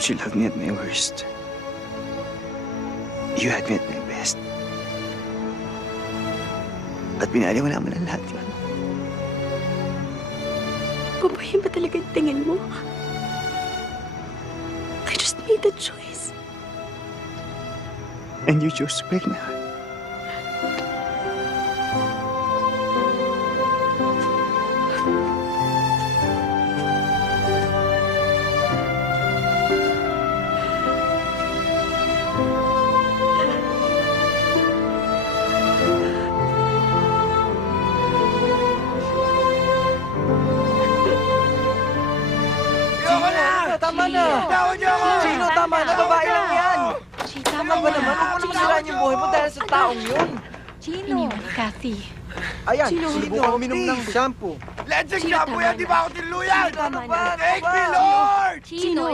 She loved me at my worst. You had me at my best. At pinaliwala mo ng lahat yun. Babae ba talaga yung tingin mo? I just made the choice. And you chose to break my heart. Tama na! Tawag niyo ako! Chino, tama na! Babae lang yan! Tama ba naman? Huwag mo naman siraan yung buhay mo dahil sa taong yun! Chino. Kathy. Ayan, Chino, subukan uminom ng shampoo. Let's Chino, shampoo tama yan, di ba ako tiluyan? Chino, tama na. Take me, Lord! Chino,